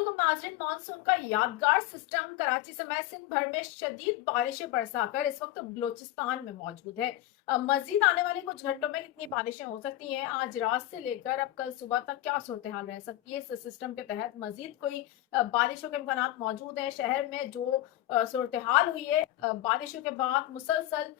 अस्सलामुअलैकुम नाज़रीन। मानसून का यादगार सिस्टम कराची समेत सिंध भर में शदीद बारिशें बरसाकर इस वक्त बलोचिस्तान में मौजूद है। मजीद आने वाले कुछ घंटों में कितनी बारिशें हो सकती हैं, आज रात से लेकर अब कल सुबह तक क्या सूरत हाल रह सकती है, इस सिस्टम के तहत मजीद कोई बारिशों के इम्कान मौजूद हैं। शहर में जो सूरत हाल हुई है बारिशों के बाद मुसलसल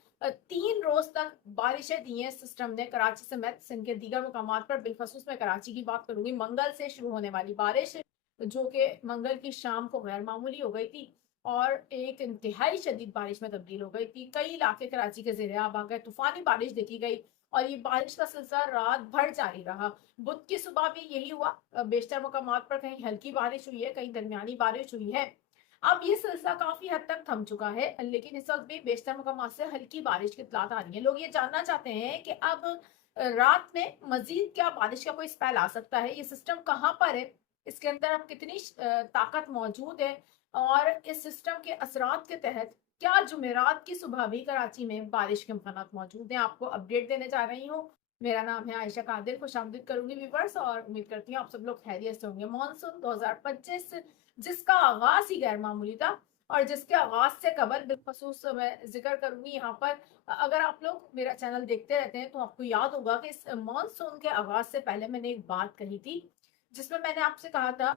3 रोज तक बारिशें दी हैं सिस्टम ने कराची समेत सिंध के दीगर मुकामात पर। बिलखसूस मैं कराची की बात करूंगी। मंगल से शुरू होने वाली बारिश जो कि मंगल की शाम को गैर मामूली हो गई थी और एक इंतहाई शदीद बारिश में तब्दील हो गई थी। कई इलाके कराची के ज़ेरे आब आ गए, तूफानी बारिश देखी गई और ये बारिश का सिलसिला रात भर जारी रहा। बुध की सुबह भी यही हुआ। बेशतर मुकामात पर कहीं हल्की बारिश हुई है, कहीं दरमियानी बारिश हुई है। अब ये सिलसिला काफी हद तक थम चुका है, लेकिन इस वक्त भी बेशतर मुकामात से हल्की बारिश की इत्तलात आ रही है। लोग ये जानना चाहते हैं कि अब रात में मजीद क्या बारिश का कोई स्पेल आ सकता है, ये सिस्टम कहाँ पर है, इसके अंदर अब कितनी ताकत मौजूद है और इस सिस्टम के असरात के तहत क्या जुमेरात की सुबह भी कराची में बारिश के इम्कान मौजूद हैं। आपको अपडेट देने जा रही हूँ। मेरा नाम है आयशा कादिर, खुशामदीद करूंगी व्यूवर्स और उम्मीद करती हूँ आप सब लोग खैरियत से होंगे। मानसून 2025 जिसका आगाज ही गैर मामूली था और जिसके आगाज से कबल बिलखसूस मैं जिक्र करूंगी यहाँ पर। अगर आप लोग मेरा चैनल देखते रहते हैं तो आपको याद होगा कि इस मानसून के आगाज से पहले मैंने एक बात कही थी जिसमें मैंने आपसे कहा था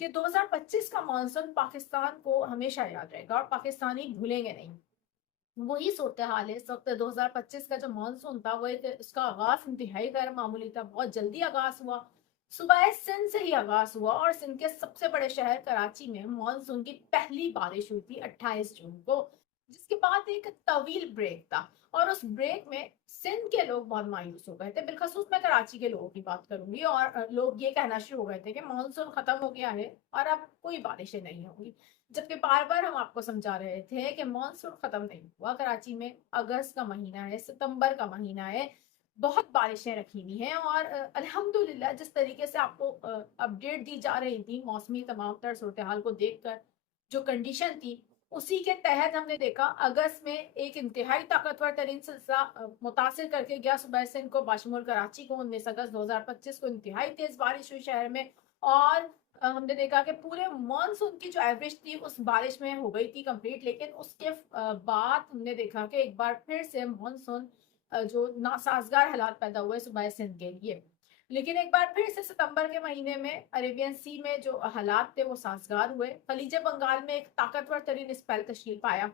कि 2025 का मानसून पाकिस्तान को हमेशा याद रहेगा और पाकिस्तानी भूलेंगे नहीं। वही सूरत हाल है इस वक्त। 2025 का जो मानसून था वो एक उसका आगाज इंतहाई गैर मामूली था, बहुत जल्दी आगाज हुआ। सुबह सिंध से ही आगाज हुआ और सिंध के सबसे बड़े शहर कराची में मानसून की पहली बारिश हुई थी 28 जून को, जिसके बाद एक तवील ब्रेक था और उस ब्रेक में सिंध के लोग बहुत मायूस हो गए थे। बिलखसूस मैं कराची के लोगों की बात करूंगी और लोग ये कहना शुरू हो गए थे कि मानसून खत्म हो गया है और अब कोई बारिशें नहीं होंगी, जबकि बार बार हम आपको समझा रहे थे कि मानसून खत्म नहीं हुआ। कराची में अगस्त का महीना है, सितंबर का महीना है, बहुत बारिशें रखी हुई हैं और अल्हम्दुलिल्लाह जिस तरीके से आपको अपडेट दी जा रही थी मौसमी तमाम तर सूरत हाल को देखकर, जो कंडीशन थी उसी के तहत हमने देखा अगस्त में एक इंतहाई ताकतवर तरीन सिलसिला मुतासिर करके गया सुबह से इनको बाशमूल कराची को। 19 अगस्त 2025 को इंतहाई तेज बारिश हुई शहर में और हमने देखा कि पूरे मानसून की जो एवरेज थी उस बारिश में हो गई थी कंप्लीट। लेकिन उसके बाद हमने देखा कि एक बार फिर से मानसून जो नासाजगार हालात पैदा हुए सुबह सिंध के लिए। लेकिन एक बार फिर से सितंबर के महीने में अरेबियन सी में जो हालात थे वो साजगार हुए। खलीज बंगाल में एक ताकतवर तरीन स्पेल तशकील पाया,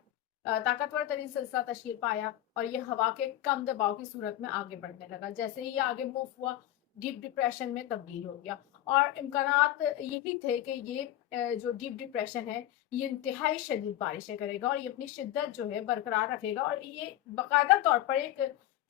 ताकतवर तरीन सिलसिला तशकील पाया और ये हवा के कम दबाव की सूरत में आगे बढ़ने लगा। जैसे ही ये आगे मूव हुआ डीप डिप्रेशन में तब्दील हो गया और इम्कानात यही थे कि ये जो डीप डिप्रेशन है ये इंतहाई शदीद बारिशें करेगा और ये अपनी शिद्दत जो है बरकरार रखेगा और ये बाकायदा तौर पर एक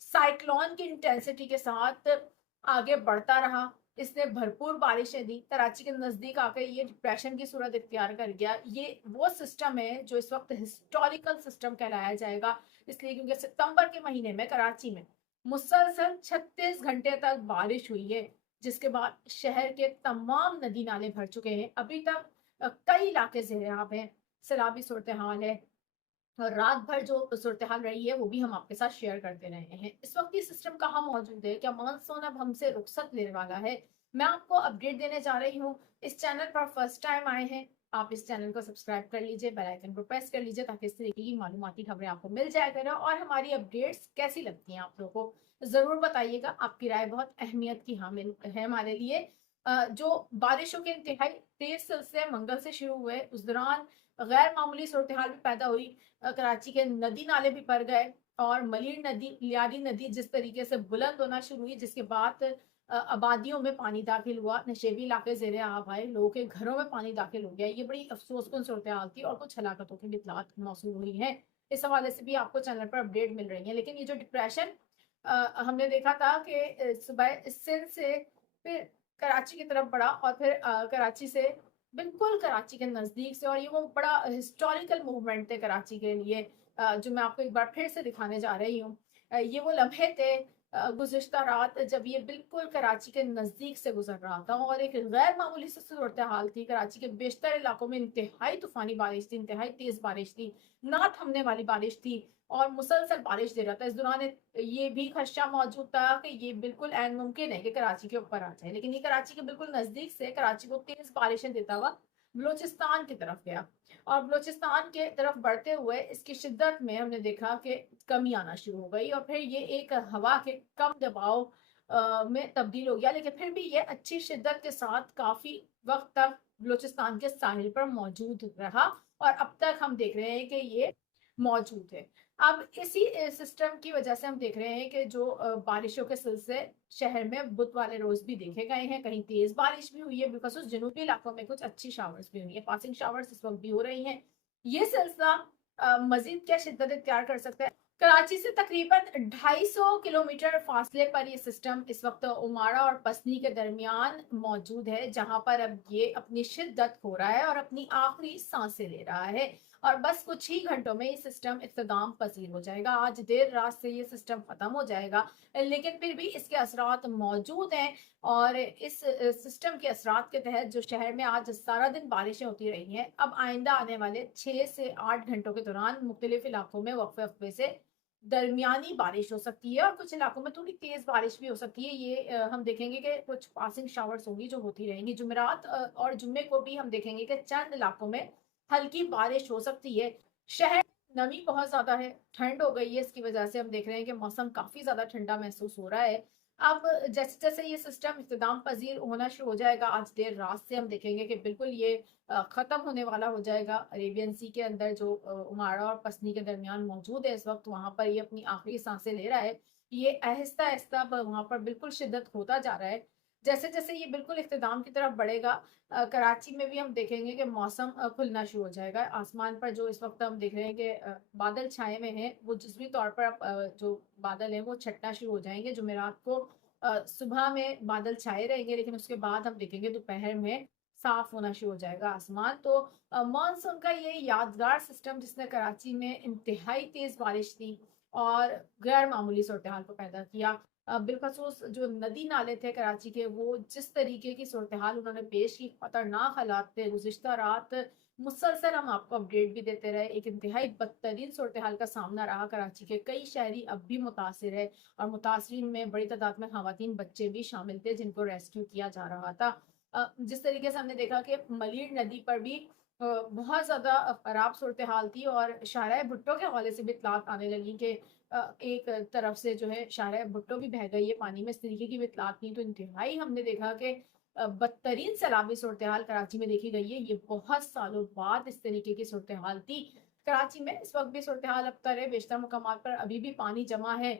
साइक्लोन की इंटेंसिटी के साथ आगे बढ़ता रहा। इसने भरपूर बारिशें दी, कराची के नजदीक आकर ये डिप्रेशन की सूरत इख्तियार कर गया। ये वो सिस्टम है जो इस वक्त हिस्टोरिकल सिस्टम कहलाया जाएगा, इसलिए क्योंकि सितंबर के महीने में कराची में मुसलसल 36 घंटे तक बारिश हुई है, जिसके बाद शहर के तमाम नदी नाले भर चुके हैं। अभी तक कई इलाके ज़ेरे-आब हैं, सैलाबी सूरत हाल है और रात भर जो सूरत हाल रही है वो भी हम आपके साथ शेयर करते रहे हैं। इस वक्त ये सिस्टम कहाँ मौजूद है, क्या मानसून अब हमसे रुखसत लेने वाला है, मैं आपको अपडेट देने जा रही हूँ। इस चैनल पर फर्स्ट टाइम आए हैं, आप इस चैनल को सब्सक्राइब कर लीजिए, बेल आइकन को प्रेस कर लीजिए ताकि इस तरीके की मालूमाती खबरें आपको मिल जाया करें। और हमारी अपडेट्स कैसी लगती हैं आप लोगों को ज़रूर बताइएगा, आपकी राय बहुत अहमियत की हामिल है हमारे लिए। जो बारिशों के इंतहाई तेज सिलसिले मंगल से शुरू हुए उस दौरान गैर मामूली सूरत हाल भी पैदा हुई। कराची के नदी नाले भी भर गए और मलीर नदी, लियारी नदी जिस तरीके से बुलंद होना शुरू हुई, जिसके बाद आबादियों में पानी दाखिल हुआ, नशेबी इलाके ज़ेरे आब आए, लोगों के घरों में पानी दाखिल हो गया। ये बड़ी अफसोसकुन सूरत हाल थी और कुछ हलाकतों की इत्तलात मौसूल हुई हैं। इस हवाले से भी आपको चैनल पर अपडेट मिल रही है। लेकिन ये जो डिप्रेशन हमने देखा था कि सुबह सिंध से फिर कराची की तरफ बढ़ा और फिर कराची से बिल्कुल कराची के नज़दीक से, और ये वो बड़ा हिस्टोरिकल मूवमेंट थे कराची के लिए जो मैं आपको एक बार फिर से दिखाने जा रही हूँ। ये वो लम्हे थे गुज़िश्ता रात जब ये बिल्कुल कराची के नज़दीक से गुजर रहा था और एक गैर मामूली सी सूरत हाल थी। कराची के बेशतर इलाकों में इंतहाई तूफानी बारिश थी, इंतहाई तेज़ बारिश थी, ना थमने वाली बारिश थी और मुसलसल बारिश दे रहा था। इस दौरान ये भी खदशा मौजूद था कि ये बिल्कुल ऐन मुमकिन है कि कराची के ऊपर आ जाए, लेकिन ये कराची के बिल्कुल नज़दीक से कराची को तेज़ बारिशें देता हुआ बलूचिस्तान की तरफ गया और बलूचिस्तान के तरफ बढ़ते हुए इसकी शिद्दत में हमने देखा कि कमी आना शुरू हो गई और फिर ये एक हवा के कम दबाव में तब्दील हो गया, लेकिन फिर भी ये अच्छी शिद्दत के साथ काफी वक्त तक बलूचिस्तान के साहिल पर मौजूद रहा और अब तक हम देख रहे हैं कि ये मौजूद है। अब इसी सिस्टम की वजह से हम देख रहे हैं कि जो बारिशों के सिलसिले शहर में बुध वाले रोज भी देखे गए हैं, कहीं तेज बारिश भी हुई है, बिकॉज उस जनूबी इलाकों में कुछ अच्छी शावर्स भी हुई है, पासिंग शावर्स इस वक्त भी हो रही हैं। ये सिलसिला मजीद क्या शिद्दत इख्तियार कर सकता है। कराची से तकरीबन 250 किलोमीटर फासले पर ये सिस्टम इस वक्त उमाड़ा और पसनी के दरमियान मौजूद है, जहां पर अब ये अपनी शिद्दत खो रहा है और अपनी आखिरी सांसें ले रहा है और बस कुछ ही घंटों में ये सिस्टम इख्तिदाम पजीर हो जाएगा। आज देर रात से ये सिस्टम खत्म हो जाएगा, लेकिन फिर भी इसके असरात मौजूद हैं और इस सिस्टम के असरात के तहत जो शहर में आज सारा दिन बारिशें होती रही हैं, अब आइंदा आने वाले 6 से 8 घंटों के दौरान मुख्तलिफ इलाकों में वक्फे वक्फे से दरमियानी बारिश हो सकती है और कुछ इलाकों में थोड़ी तेज बारिश भी हो सकती है। ये हम देखेंगे कि कुछ पासिंग शावर्स होंगी जो होती रहेंगी। जुमेरात और जुम्मे को भी हम देखेंगे कि चंद इलाकों में हल्की बारिश हो सकती है। शहर में नमी बहुत ज्यादा है, ठंड हो गई है, इसकी वजह से हम देख रहे हैं कि मौसम काफी ज्यादा ठंडा महसूस हो रहा है। अब जैसे जैसे ये सिस्टम इख्तिदाम पजीर होना शुरू हो जाएगा, आज देर रात से हम देखेंगे कि बिल्कुल ये खत्म होने वाला हो जाएगा। अरेबियन सी के अंदर जो उमाड़ा और पसनी के दरमियान मौजूद है इस वक्त, वहां पर ये अपनी आखिरी सांसें ले रहा है। ये आहिस्ता आहिस्ता वहां पर बिल्कुल शिद्दत होता जा रहा है। जैसे जैसे ये बिल्कुल इख्तिदाम की तरफ बढ़ेगा, कराची में भी हम देखेंगे कि मौसम खुलना शुरू हो जाएगा। आसमान पर जो इस वक्त हम देख रहे हैं कि बादल छाए हुए हैं, वो जुज़वी तौर पर जो बादल हैं वो छटना शुरू हो जाएंगे। जुमेरात को सुबह में बादल छाए रहेंगे, लेकिन उसके बाद हम देखेंगे दोपहर में साफ होना शुरू हो जाएगा आसमान। तो मानसून का ये यादगार सिस्टम जिसने कराची में इंतहाई तेज बारिश थी और गैर मामूली सूरत हाल को पैदा किया, बिलखसूस जो नदी नाले थे कराची के, वो जिस तरीके की सूरत हाल उन्होंने पेश की, खतरनाक हालात थे। गुज़िश्ता रात मुसलसल हम आपको अपडेट भी देते रहे, एक इंतहाई बदतरीन सूरत हाल का सामना रहा कराची के। कई शहरी अब भी मुतासिर है और मुतासरीन में बड़ी तादाद में खवातीन बच्चे भी शामिल थे जिनको रेस्क्यू किया जा रहा था। जिस तरीके से हमने देखा कि मलीर नदी पर भी बहुत ज़्यादा खराब सूरत हाल थी और शाहराह भुट्टो के हवाले से भी इतलात आने लगी कि एक तरफ से जो है शाहराह भुट्टो भी बह गई है पानी में, इस तरीके की भी इतलात थी। तो इंतहाई हमने देखा कि बदतरीन सैलाबी सूरत हाल कराची में देखी गई है। ये बहुत सालों बाद इस तरीके की सूरत हाल थी कराची में। इस वक्त भी सूरत हाल अबतर है, बेशतर मुकामात पर अभी भी पानी जमा है।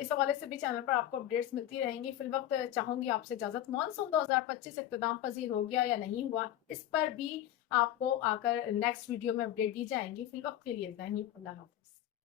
इस हवाले से भी चैनल पर आपको अपडेट्स मिलती रहेंगी। फिल वक्त चाहूंगी आपसे इजाजत। मानसून 2025 इख्तिताम पजीर हो गया या नहीं हुआ, इस पर भी आपको आकर नेक्स्ट वीडियो में अपडेट दी जाएंगी। फिल वक्त के लिए इतना ही। अल्लाह हाफ़िज़।